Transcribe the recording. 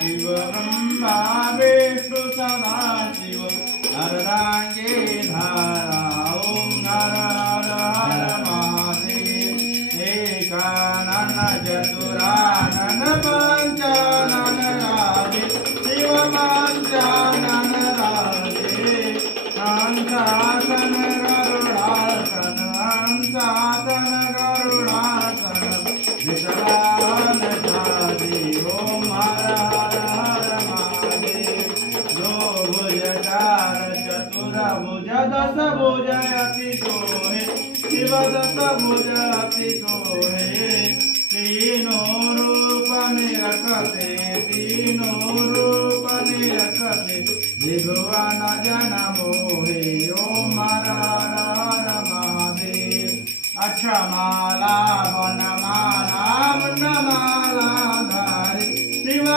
शिव ब्रह्मा विष्णु सदा शिव अर्धांगे धारा ओम हर हर हर महादेव एकानन चतुरानन पंचानन राधे शिव पंचानन राधे हंसासन गरुडासन हंसासन गरुडासन विकलान झाली ओम हर हर हर महादेव जो भुज चार चतुर भुज दस भुज अति सोहे शिव दस भुज